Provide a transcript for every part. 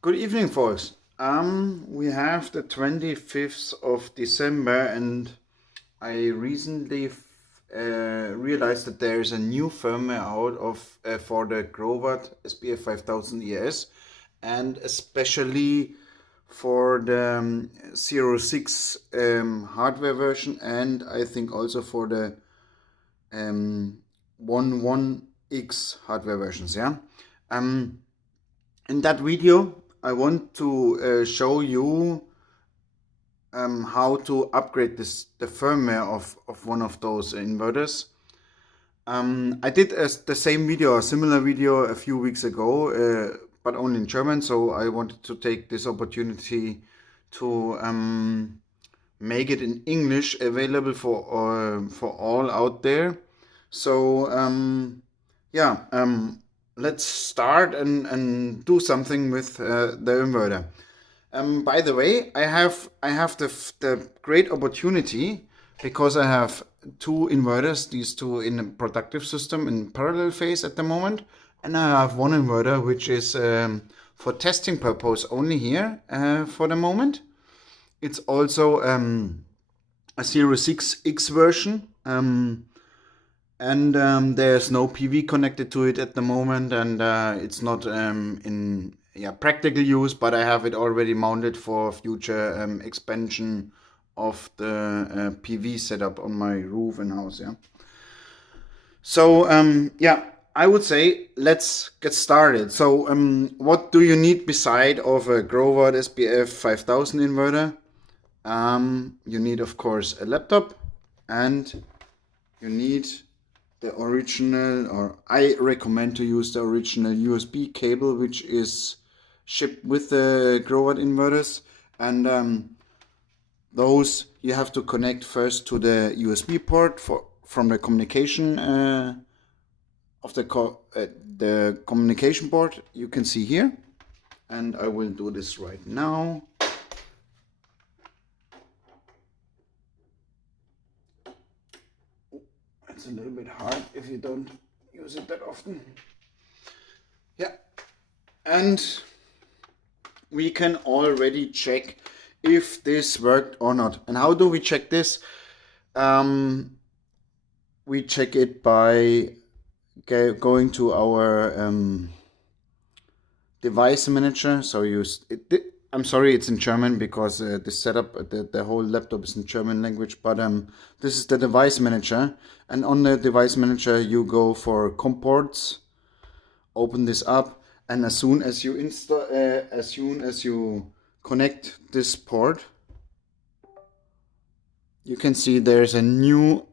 Good evening, folks. We have the 25th of December, and I recently realized that there is a new firmware out of for the Growatt SPF5000ES, and especially for the 06 hardware version, and I think also for the 11X hardware versions. Yeah. Um, in that video, I want to show you how to upgrade the firmware of one of those inverters. I did the same video, a similar video a few weeks ago, but only in German. So I wanted to take this opportunity to make it in English available for all out there. So yeah, let's start and do something with the inverter. By the way, I have the great opportunity because I have two inverters, these two in a productive system in parallel phase at the moment, and I have one inverter which is for testing purpose only here for the moment. It's also a Series 6X version, and there's no PV connected to it at the moment, and it's not in practical use, but I have it already mounted for future expansion of the PV setup on my roof and house. Yeah. So yeah, I would say let's get started. So what do you need beside of a Growatt SPF 5000 inverter? You need, of course, a laptop, and you need the original, or I recommend to use the original USB cable, which is shipped with the Growatt inverters. And those you have to connect first to the USB port from the communication of the communication port you can see here. And I will do this right now. It's a little bit hard if you don't use it that often. Yeah, and we can already check if this worked or not. And how do we check this? We check it by going to our device manager. So I'm sorry, it's in German because the setup, the whole laptop is in German language, but this is the device manager, and on the device manager you go for COM ports, open this up, and as soon as you connect this port, you can see there's a new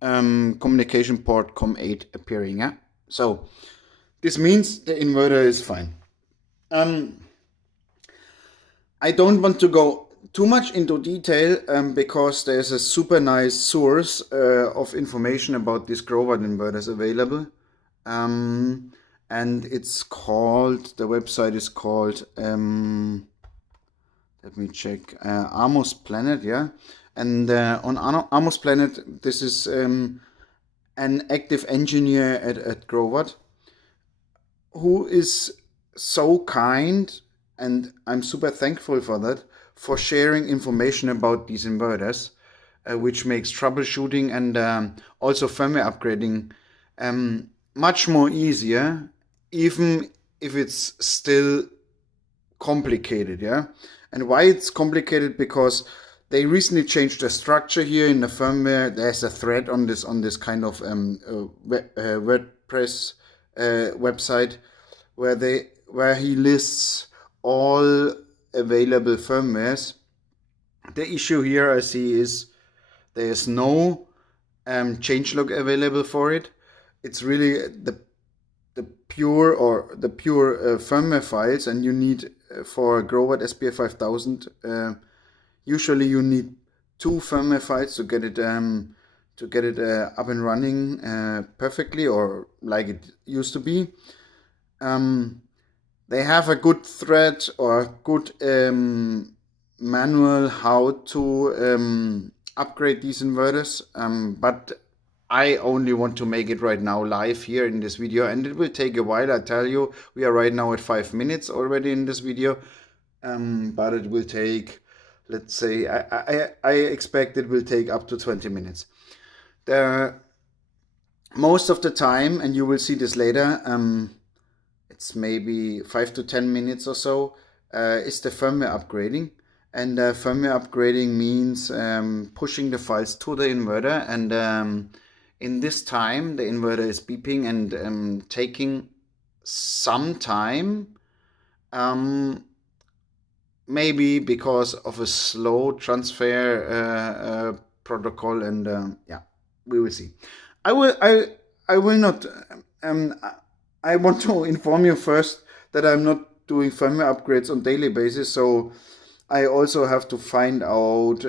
communication port COM8 appearing. Yeah, so this means the inverter is fine. I don't want to go too much into detail because there's a super nice source of information about these Growatt inverters available. And it's called, the website is called, let me check, Amos Planet, yeah. And on Amos Planet, this is an active engineer at Growatt who is so kind, and I'm super thankful for that, for sharing information about these inverters, which makes troubleshooting and also firmware upgrading much more easier, even if it's still complicated. Yeah. And why it's complicated? Because they recently changed the structure here in the firmware. There's a thread on this kind of WordPress website where he lists all available firmwares. The issue here I see is there's no changelog available for it. It's really the pure firmware files, and you need for Growatt SPF 5000 usually you need two firmware files to get it up and running perfectly, or like it used to be. They have a good thread or good manual how to upgrade these inverters, but I only want to make it right now live here in this video, and it will take a while. I tell you, we are right now at 5 minutes already in this video, but it will take, let's say, I expect it will take up to 20 minutes. Most of the time, and you will see this later, it's maybe 5 to 10 minutes or so, is the firmware upgrading. And firmware upgrading means pushing the files to the inverter, and in this time the inverter is beeping and taking some time, maybe because of a slow transfer protocol, and yeah, we will see. I will not. I want to inform you first that I'm not doing firmware upgrades on daily basis, so I also have to find out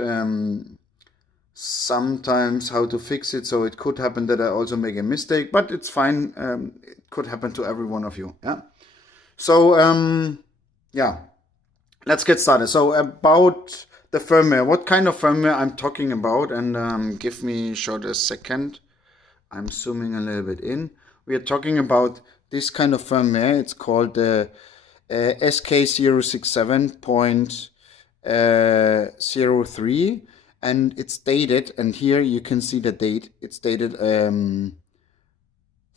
sometimes how to fix it. So it could happen that I also make a mistake, but it's fine. It could happen to every one of you. Yeah. So yeah, let's get started. So about the firmware, what kind of firmware I'm talking about, and give me short a second. I'm zooming a little bit in. We are talking about this kind of firmware. It's called the SK067.03, and it's dated, and here you can see the date. It's dated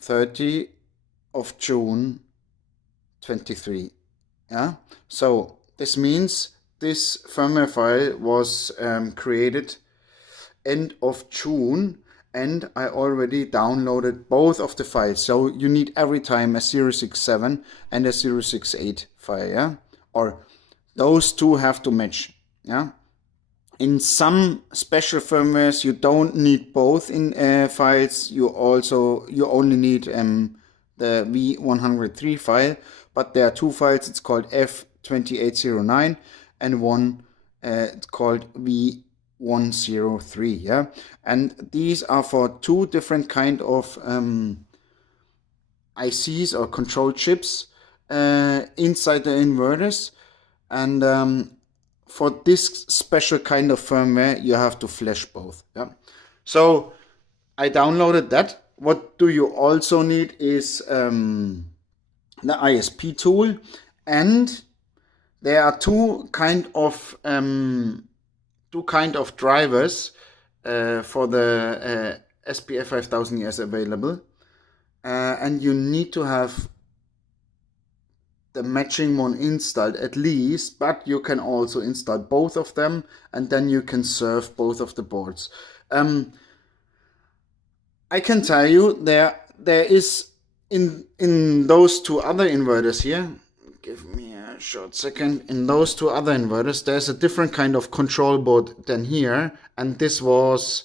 30 of June 23. Yeah, so this means this firmware file was created end of June, and I already downloaded both of the files. So you need every time a 067 and a 068 file, yeah? Or those two have to match, yeah? In some special firmwares you don't need both in files. You only need the V103 file, but there are two files. It's called F2809 and one it's called V103, yeah, and these are for two different kind of ICs or control chips inside the inverters, and for this special kind of firmware you have to flash both, yeah. So I downloaded that. What do you also need is the ISP tool, and there are two kind of drivers for the SPF5000ES available, and you need to have the matching one installed at least, but you can also install both of them, and then you can serve both of the boards. I can tell you there is in those two other inverters here, give me a short second, in those two other inverters there's a different kind of control board than here, and the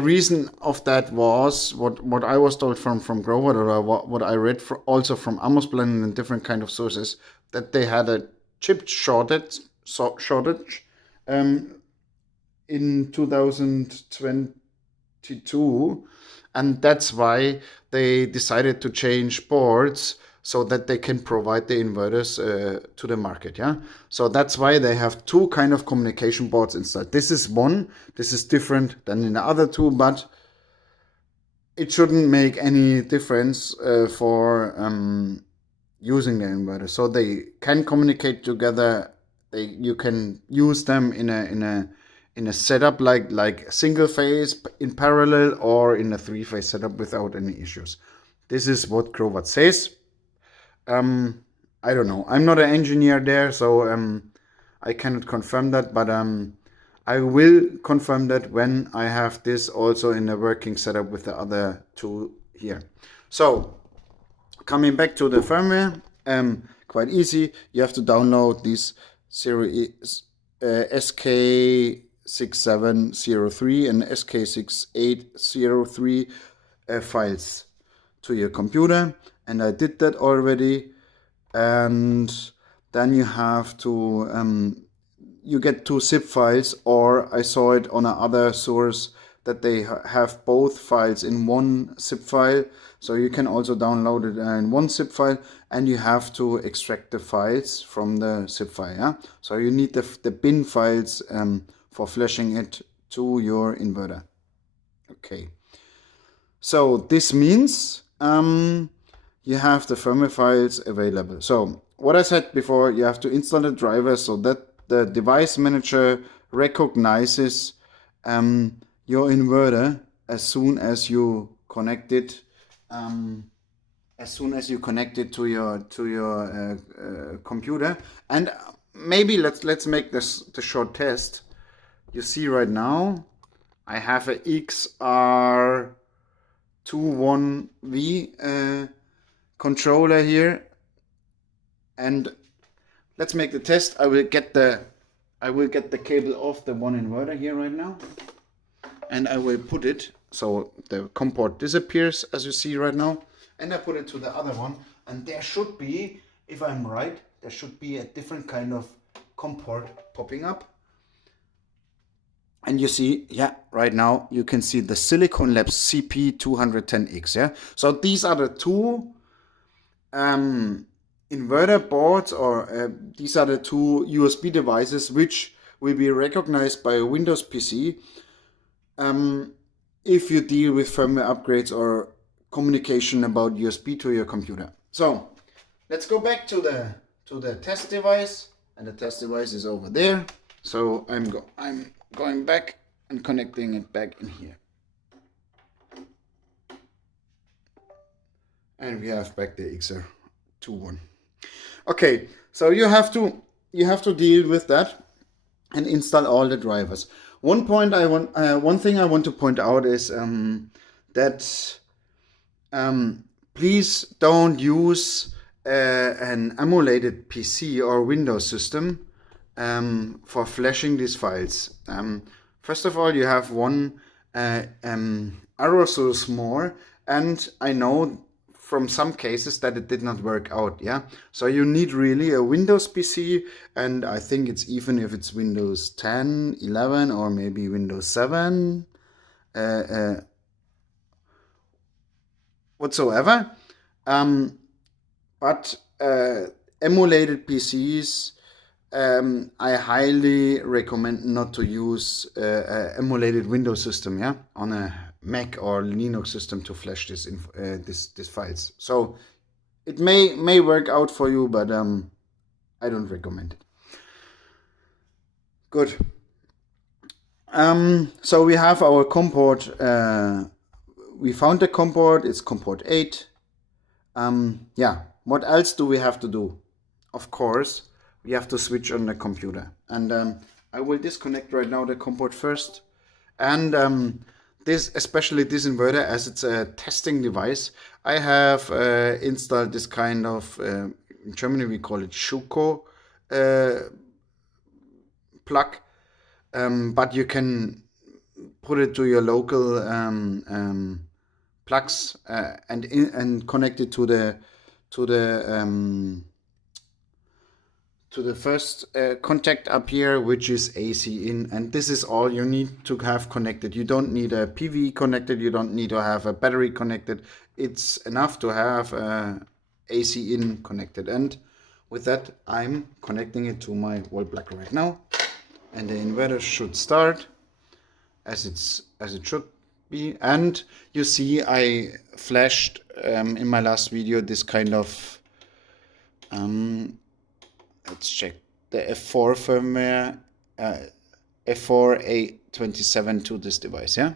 reason of that was what I was told from Growatt, or what I read also from Amosplanet and different kind of sources, that they had a chip shortage in 2022, and that's why they decided to change boards so that they can provide the inverters to the market, yeah. So that's why they have two kind of communication boards installed. This is one. This is different than in the other two, but it shouldn't make any difference for using the inverter. So they can communicate together. You can use them in a setup like single phase in parallel, or in a three-phase setup without any issues. This is what Growatt says. I don't know. I'm not an engineer there, so I cannot confirm that, but I will confirm that when I have this also in a working setup with the other two here. So coming back to the firmware, quite easy. You have to download these SK6703 and SK6803 files to your computer, and I did that already. And then you have to you get two zip files, or I saw it on another source that they have both files in one zip file, so you can also download it in one zip file, and you have to extract the files from the zip file, yeah? So you need the bin files for flashing it to your inverter. Okay. So this means you have the firmware files available. So what I said before, you have to install the driver so that the device manager recognizes your inverter as soon as you connect it. To your computer. And maybe let's make this the short test. You see right now I have a XR21V controller here, and let's make the test. I will get the cable off the one inverter here right now, and I will put it so the COM port disappears, as you see right now, and I put it to the other one, and there should be, if I'm right, there should be a different kind of COM port popping up. And you see, yeah, right now you can see the Silicon Labs CP210X, yeah. So these are the two inverter boards, or these are the two USB devices which will be recognized by a Windows PC if you deal with firmware upgrades or communication about USB to your computer. So let's go back to the test device, and the test device is over there. So I'm going back and connecting it back in here, and we have back the XR21. Okay, so you have to deal with that and install all the drivers. One thing I want to point out is that please don't use an emulated PC or Windows system for flashing these files. First of all, you have one aerosols more, and I know from some cases that it did not work out. Yeah, so you need really a Windows PC, and I think it's even if it's Windows 10, 11, or maybe Windows 7 whatsoever. But emulated PCs, I highly recommend not to use emulated Windows system, yeah, on a Mac or Linux system to flash this files. So it may work out for you, but I don't recommend it. Good. So we have our COM port. We found the COM port. It's COM port 8. Yeah. What else do we have to do? Of course, we have to switch on the computer, and I will disconnect right now the COM port first, and especially this inverter, as it's a testing device, I have installed this kind of in Germany we call it Schuko plug, but you can put it to your local plugs and connect it to the first contact up here, which is AC in, and this is all you need to have connected. You don't need a PV connected, you don't need to have a battery connected. It's enough to have AC in connected, and with that I'm connecting it to my wall plug right now, and the inverter should start as it should be. And you see I flashed in my last video this kind of let's check the F4 firmware, F4A27 to this device, yeah?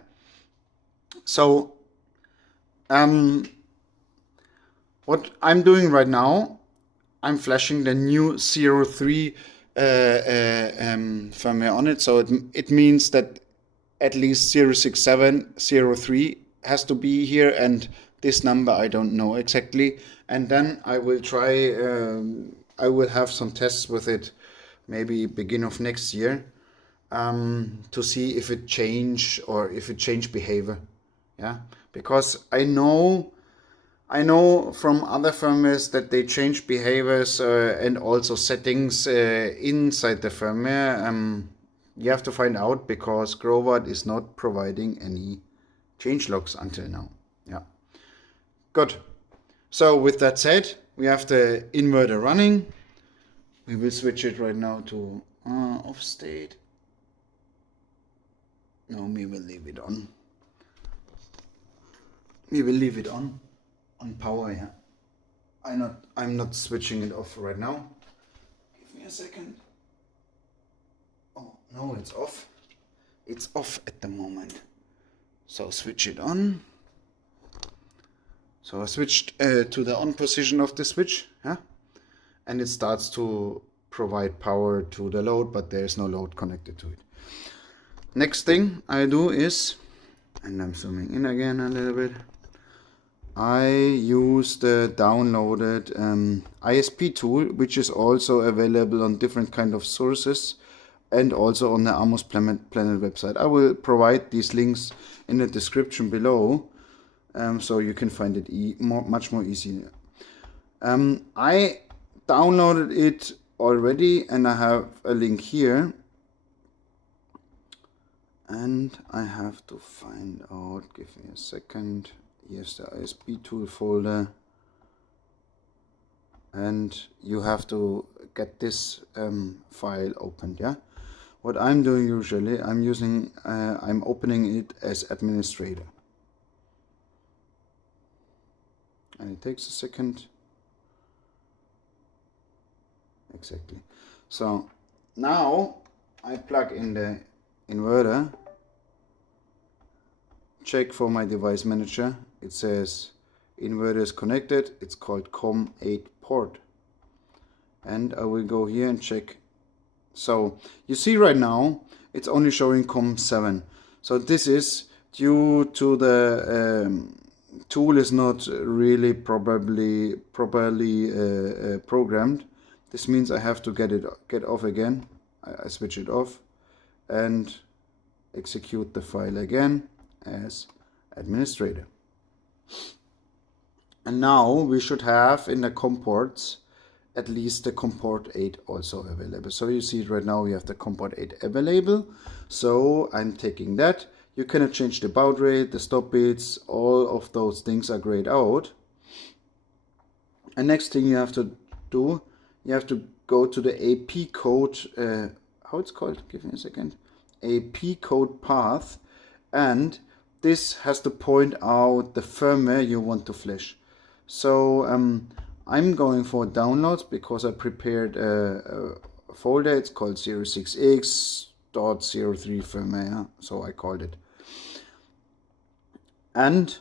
So, what I'm doing right now, I'm flashing the new 03 firmware on it. So it means that at least 06703 has to be here, and this number I don't know exactly. And then I will try, I will have some tests with it, maybe beginning of next year, to see if it change behavior. Yeah, because I know from other firmwares that they change behaviors and also settings inside the firmware. You have to find out, because Growatt is not providing any change logs until now. Yeah, good. So with that said, we have the inverter running. We will switch it right now to off state. No, we will leave it on. we will leave it on power. Yeah, I'm not switching it off right now. Give me a second. Oh no, it's off. It's off at the moment. So switch it on. So I switched to the on position of the switch, yeah, and it starts to provide power to the load, but there is no load connected to it. Next thing I do is, and I'm zooming in again a little bit, I use the downloaded ISP tool, which is also available on different kind of sources and also on the Amos Planet website. I will provide these links in the description below, so you can find it much more easier. I downloaded it already, and I have a link here. And I have to find out, give me a second. Here's the ISP tool folder. And you have to get this file opened, yeah? What I'm doing usually, I'm opening it as administrator. And it takes a second. Exactly. So now I plug in the inverter, check for my device manager. It says inverter is connected. It's called COM8 port, and I will go here and check. So you see right now it's only showing COM7. So this is due to the tool is not really properly programmed. This means I have to get off again. I switch it off and execute the file again as administrator. And now we should have in the COM ports at least the COM port 8 also available. So you see right now we have the COM port 8 available. So I'm taking that. You cannot change the baud rate, the stop bits, all of those things are grayed out. And next thing you have to do, you have to go to the AP code, how it's called, give me a second, AP code path, and this has to point out the firmware you want to flash. So I'm going for downloads because I prepared a folder. It's called 06x.03 firmware, so I called it. And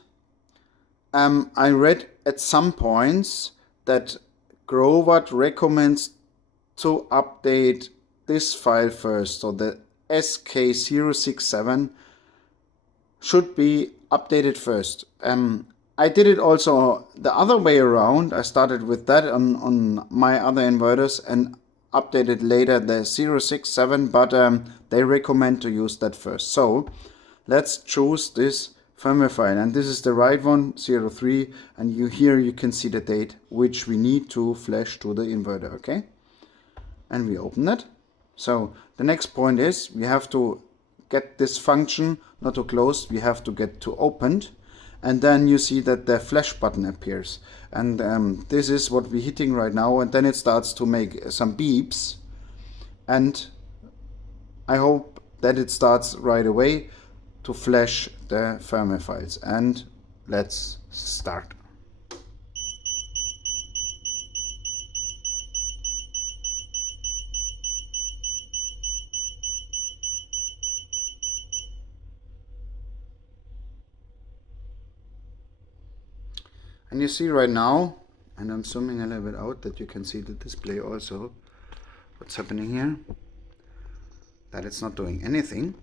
I read at some points that Growatt recommends to update this file first, so the SK067 should be updated first. I did it also the other way around. I started with that on my other inverters and updated later the 067, but they recommend to use that first. So let's choose this firmware file, and this is the right one, 03, and here you can see the date which we need to flash to the inverter, okay? And we open that. So the next point is we have to get this function not to close, we have to get to opened, and then you see that the flash button appears, and this is what we're hitting right now, and then it starts to make some beeps, and I hope that it starts right away to flash the firmware files. And let's start. And you see right now, and I'm zooming a little bit out that you can see the display also, what's happening here, that it's not doing anything.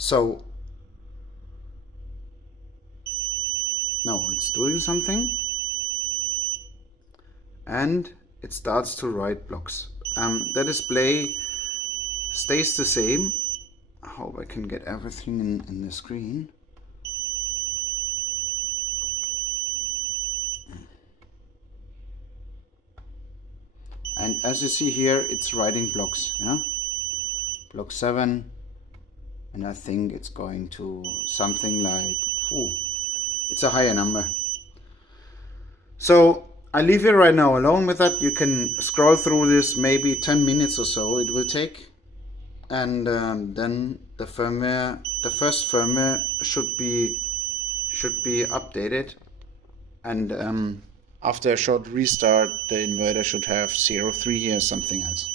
So now it's doing something, and it starts to write blocks. The display stays the same. I hope I can get everything in the screen. And as you see here, it's writing blocks, yeah? Block 7, and I think it's going to something like, it's a higher number. So I leave you right now alone with that. You can scroll through this, maybe 10 minutes or so it will take. And then the firmware, the first firmware should be should be updated, and after a short restart the inverter should have 0.3 here, something else.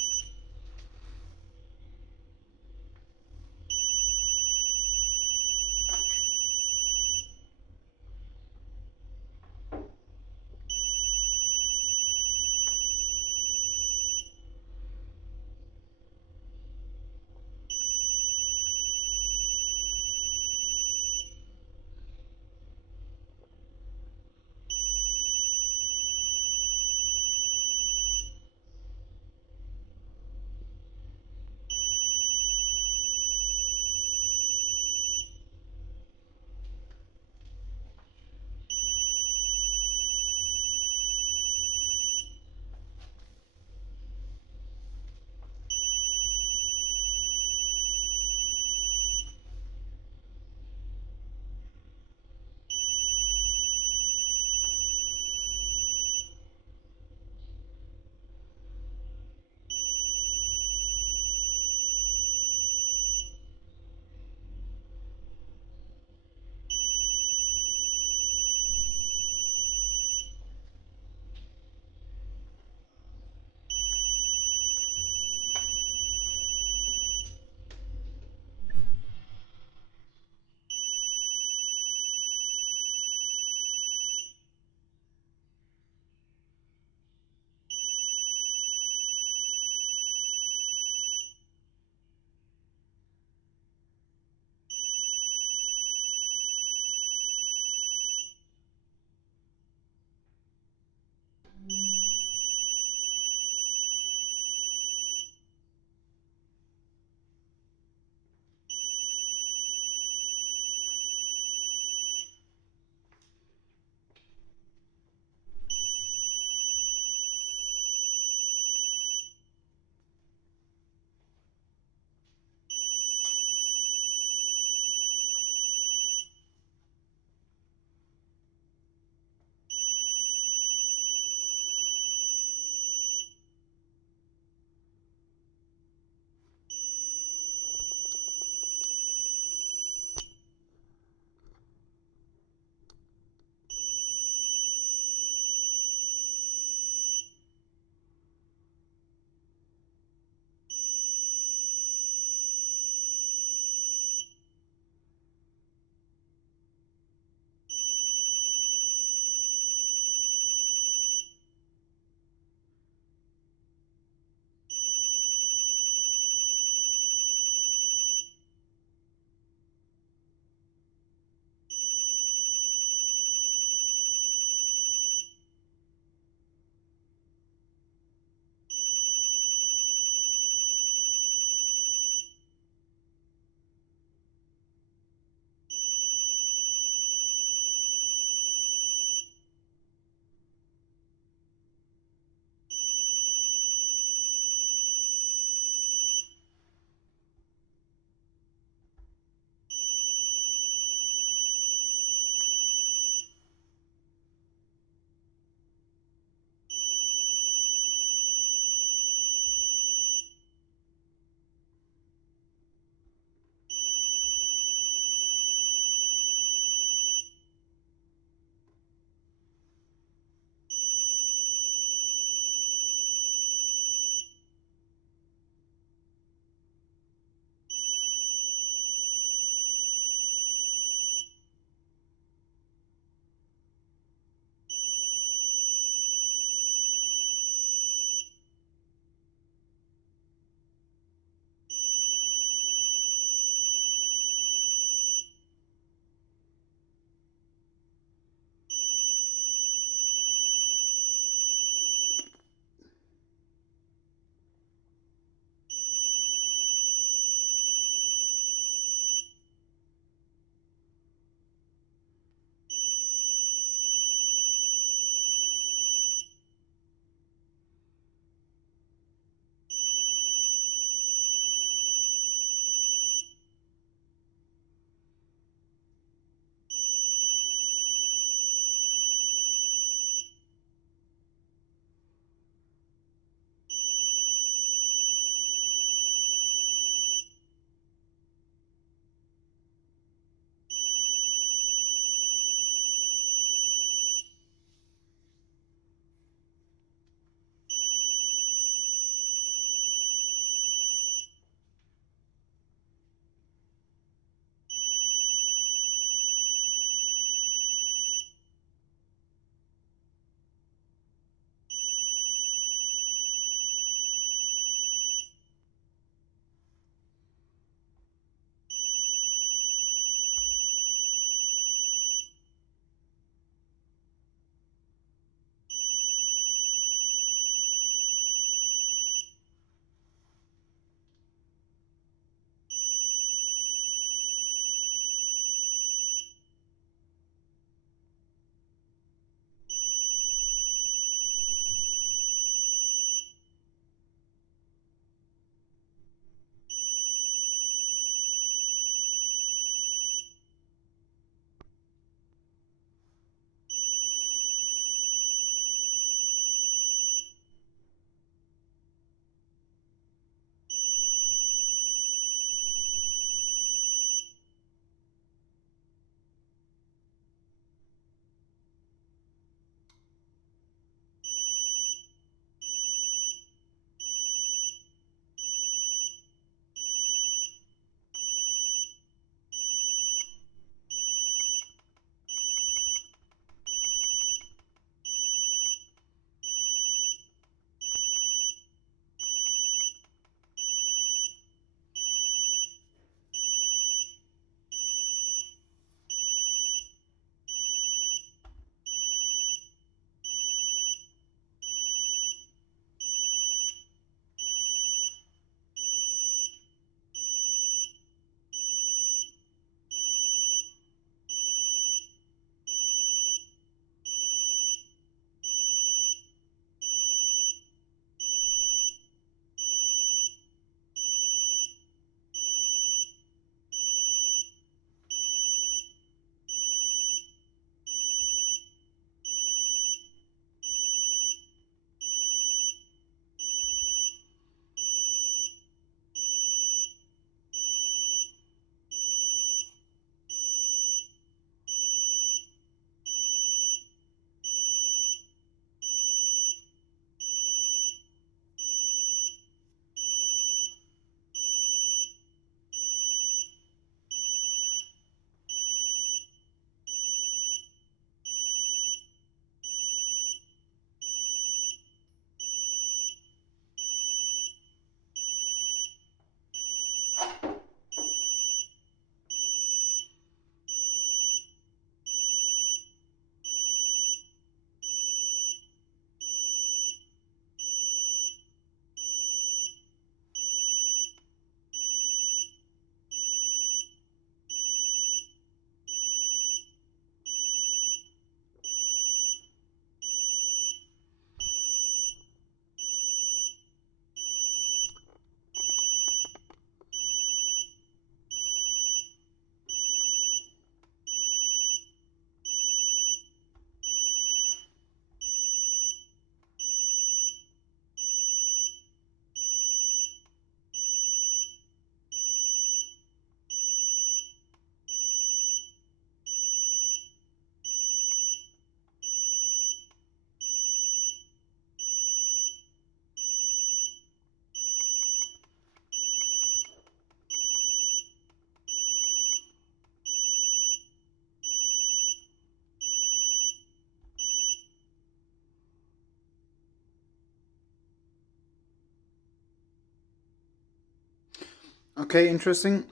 Okay, interesting.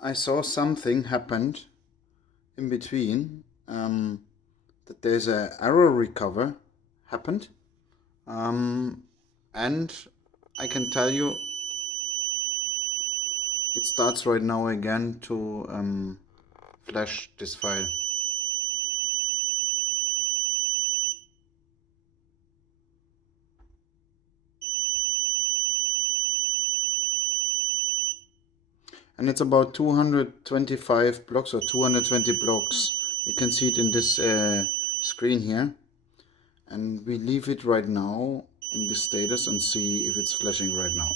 I saw something happened in between. That there's a error recover happened. And I can tell you it starts right now again to flash this file. And it's about 225 blocks or 220 blocks. You can see it in this screen here. And we leave it right now in this status and see if it's flashing right now.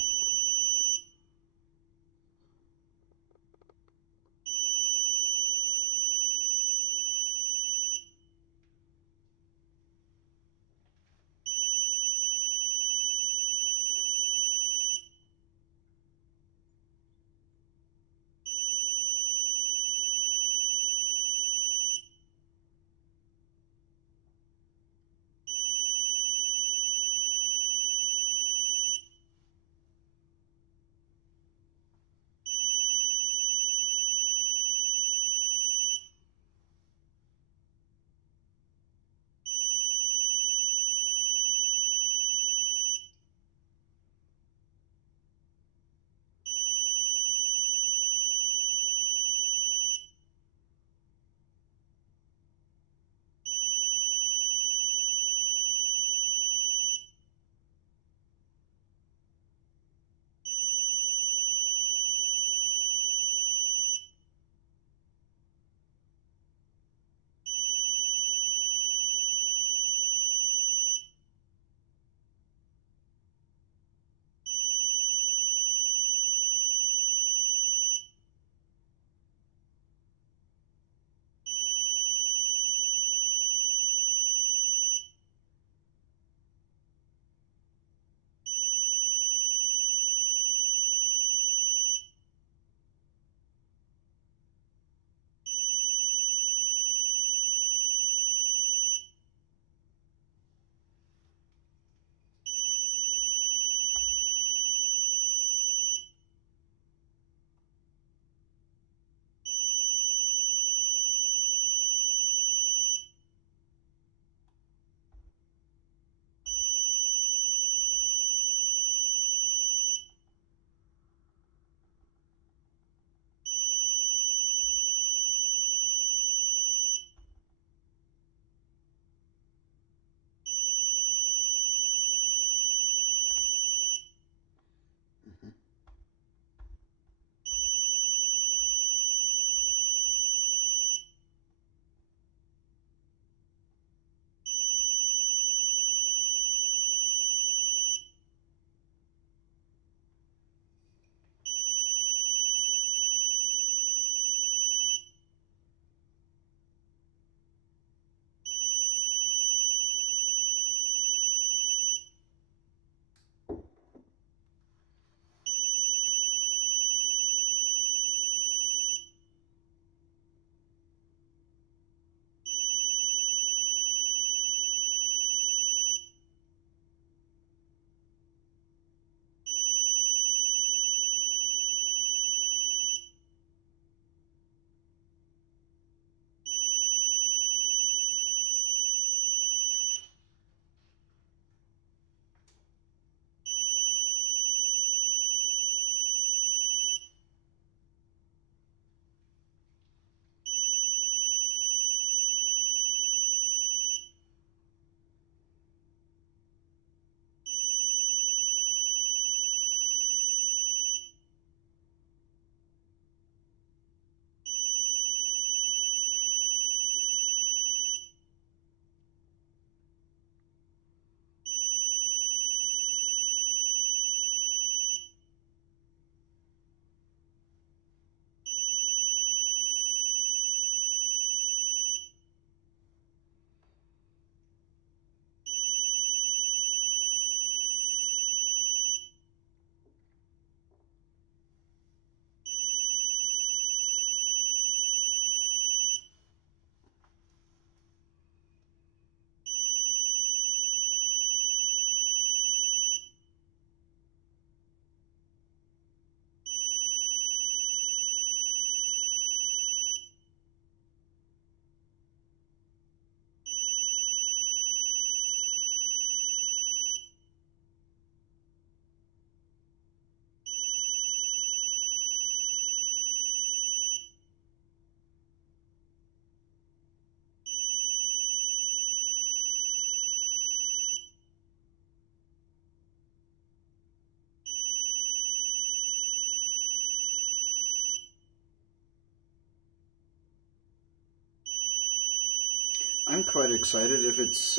I'm quite excited if it's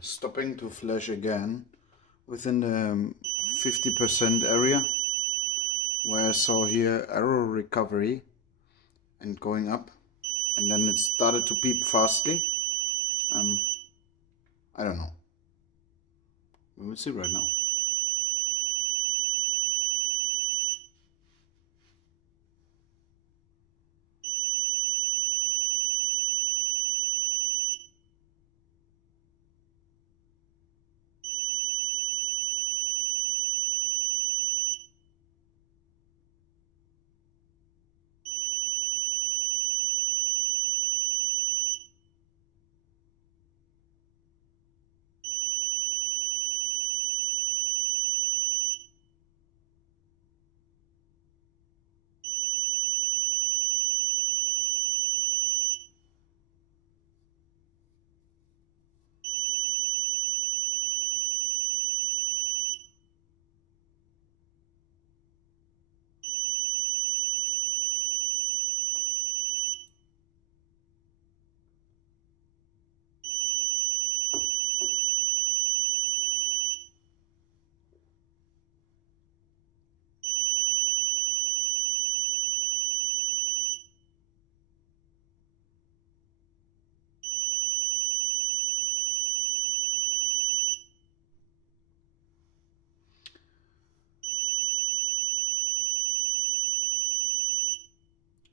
stopping to flash again within the 50% area where I saw here error recovery and going up, and then it started to beep fastly. I don't know. We will see right now.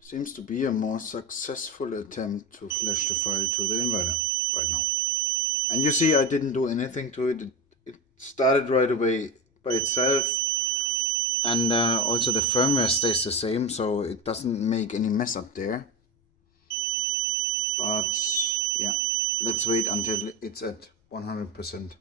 Seems to be a more successful attempt to flash the file to the inverter right now. And you see I didn't do anything to it. It started right away by itself. And also the firmware stays the same, so it doesn't make any mess up there. But yeah, let's wait until it's at 100%.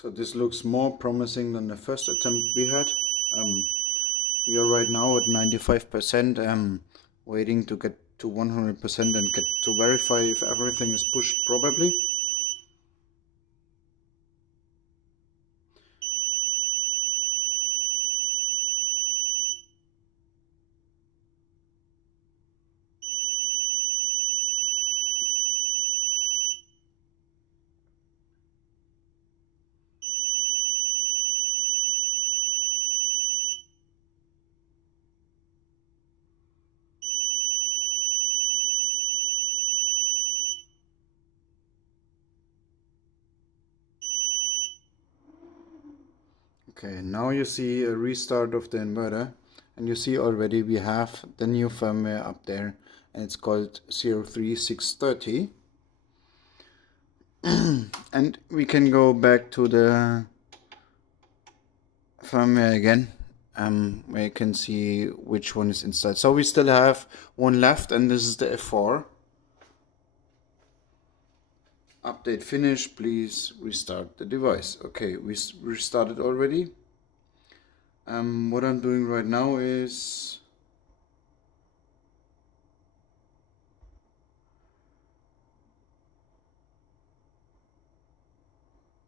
So this looks more promising than the first attempt we had. We are right now at 95%, waiting to get to 100% and get to verify if everything is pushed properly. Okay, now you see a restart of the inverter, and you see already we have the new firmware up there, and it's called 03630. And we can go back to the firmware again, where you can see which one is installed. So we still have one left, and this is the F4. Update finished, please restart the device. Okay, we restarted already. What I'm doing right now is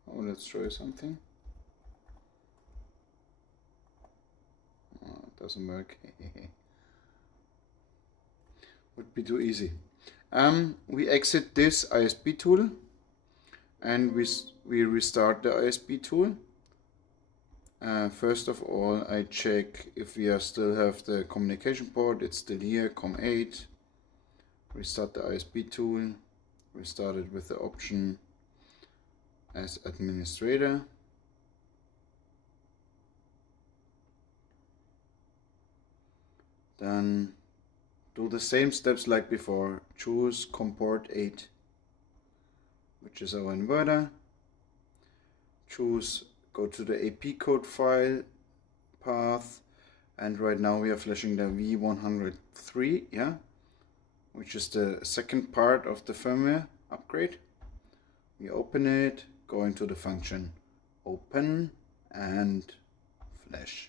let's try something. Oh, it doesn't work. Would be too easy. We exit this ISP tool, and we restart the ISP tool. First of all, I check if we still have the communication port. It's still here, COM8. Restart the ISP tool. Restart it with the option as administrator. Then do the same steps like before. Choose COM port 8, which is our inverter. Go to the AP code file path, and right now we are flashing the V103, yeah, which is the second part of the firmware upgrade. We open it, go into the function open and flash.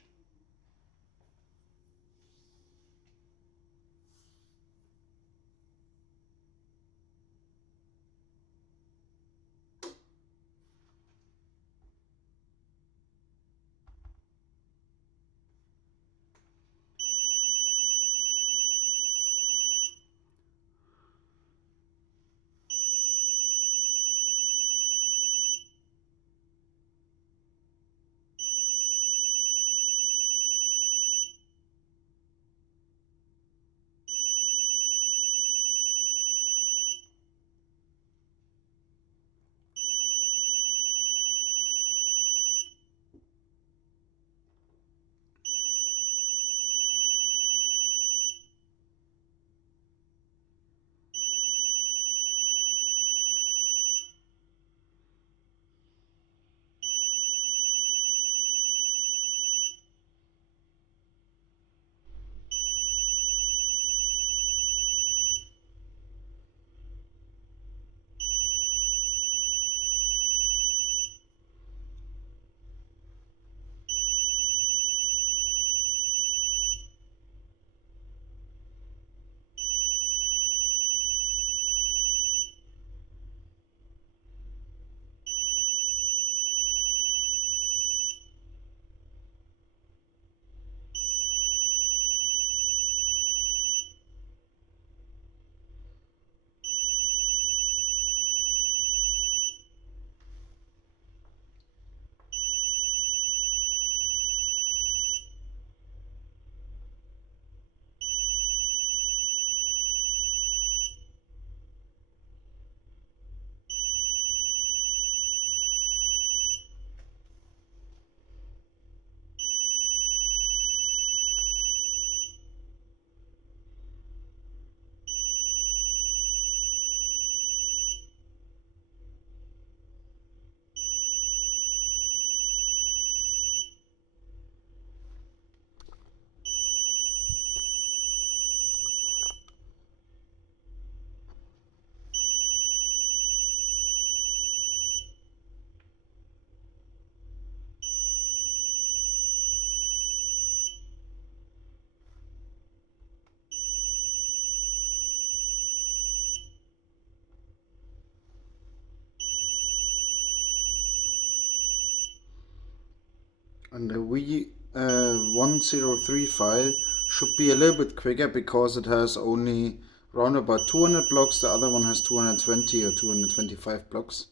And the V103 file should be a little bit quicker because it has only around about 200 blocks. The other one has 220 or 225 blocks.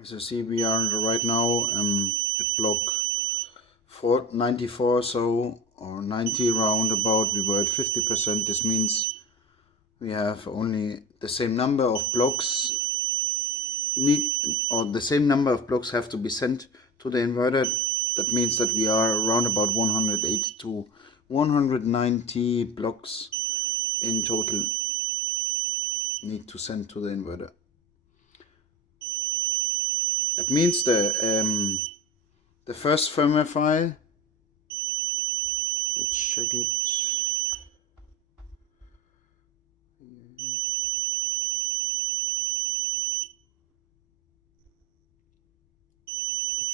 As you see, we are right now at block 94, so, or 90 roundabout. We were at 50%. This means we have only the same number of blocks the same number of blocks have to be sent to the inverter. That means that we are around about 180 to 190 blocks in total need to send to the inverter. That means the first firmware file, let's check it.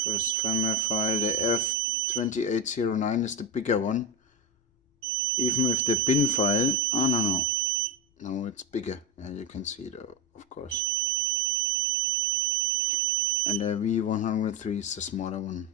The first firmware file, the F2809, is the bigger one. Even with the bin file, oh no, it's bigger. Yeah, you can see it, of course. And the V103 is the smaller one.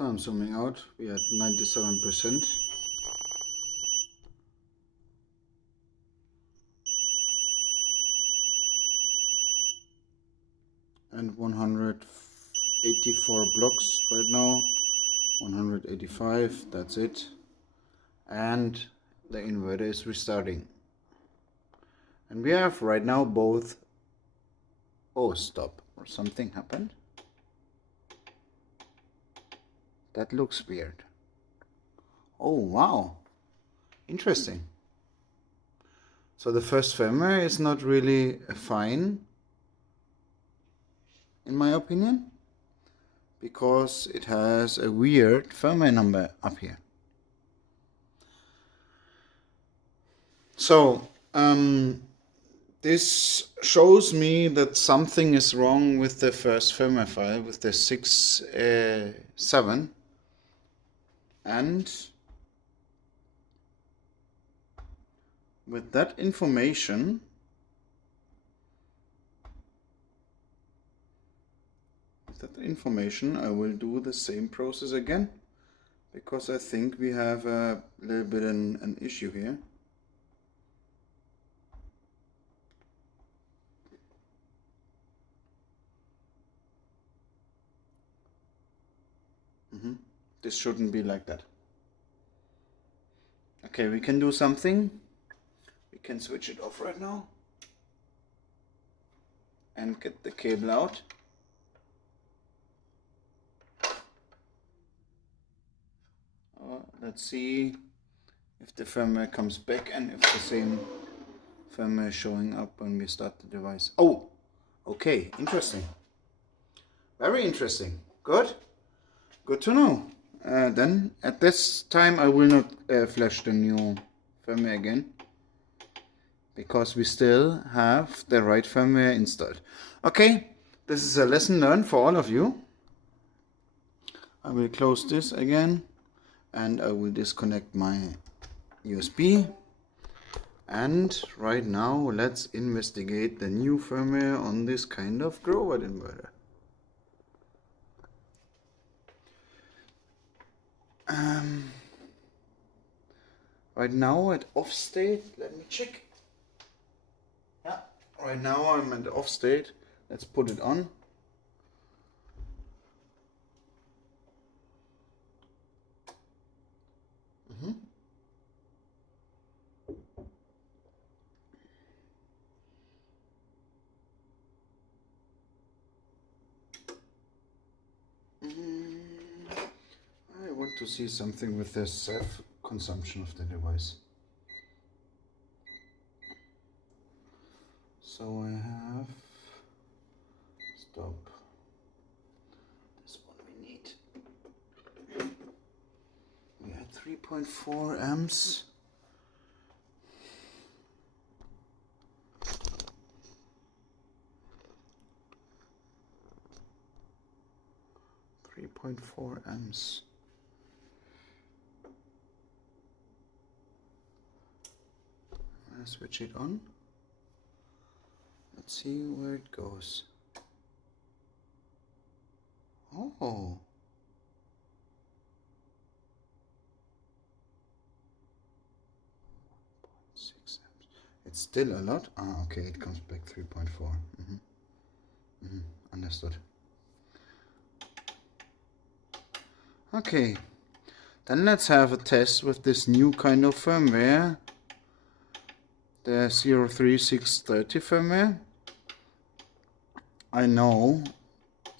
So I'm zooming out, we are at 97%. And 184 blocks right now, 185, that's it. And the inverter is restarting. And we have right now both, oh stop, or something happened. That looks weird. Oh wow, interesting. So the first firmware is not really fine, in my opinion, because it has a weird firmware number up here. So this shows me that something is wrong with the first firmware file, with the 6.7, and with that information I will do the same process again, because I think we have a little bit an issue here. This shouldn't be like that. Okay, we can do something. We can switch it off right now and get the cable out. Let's see if the firmware comes back and if the same firmware is showing up when we start the device. Oh, okay, interesting. Very interesting. Good. Good to know. Then at this time I will not flash the new firmware again, because we still have the right firmware installed. Okay, this is a lesson learned for all of you. I will close this again and I will disconnect my USB. And right now let's investigate the new firmware on this kind of Growatt inverter. Right now at off state, let me check. Yeah, right now I'm at off state. Let's put it on. I want to see something with the self consumption of the device. So I have, stop, this one we need. We had 3.4 amps. .4 amps. I'll switch it on. Let's see where it goes. Oh. 6 amps. It's still a lot. Ah, okay, it comes back 3.4. Understood. Okay, then let's have a test with this new kind of firmware, the 03630 firmware. I know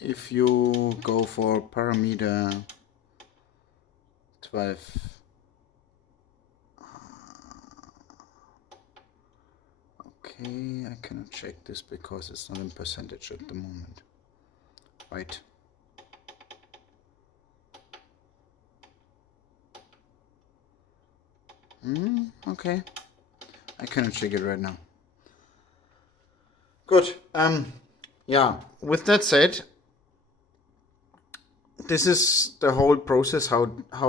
if you go for parameter 12, okay, I cannot check this because it's not in percentage at the moment, right? Okay, I cannot check it right now. Good. Yeah, with that said, this is the whole process how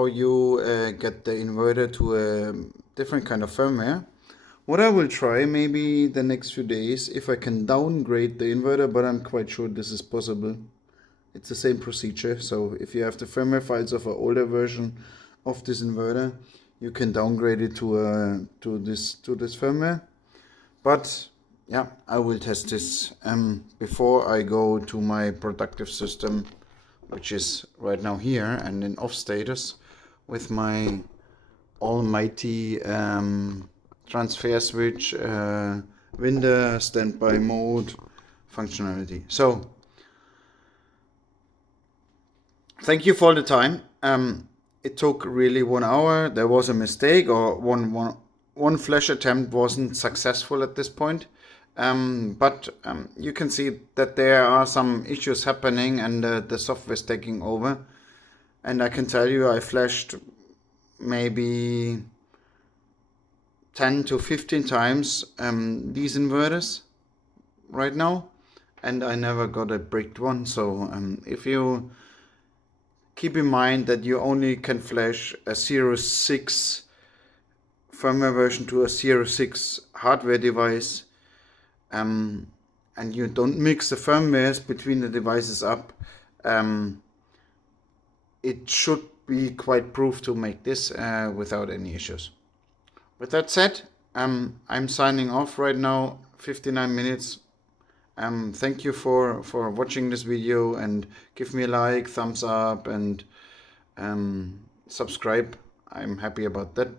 you get the inverter to a different kind of firmware. What I will try maybe the next few days, if I can downgrade the inverter, but I'm quite sure this is possible. It's the same procedure. So if you have the firmware files of an older version of this inverter, you can downgrade it to this firmware. But yeah, I will test this before I go to my productive system, which is right now here and in off status with my almighty transfer switch, window, standby mode functionality. So thank you for the time. It took really 1 hour. There was a mistake, or one flash attempt wasn't successful at this point. But you can see that there are some issues happening, and the software is taking over. And I can tell you, I flashed maybe 10 to 15 times these inverters right now, and I never got a bricked one. So if you keep in mind that you only can flash a 06 firmware version to a 06 hardware device, and you don't mix the firmwares between the devices up, it should be quite proof to make this without any issues. With that said, I'm signing off right now, 59 minutes. Thank you for watching this video, and give me a like, thumbs up, and subscribe. I'm happy about that.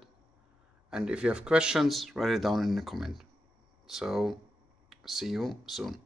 And if you have questions, write it down in the comment. So see you soon.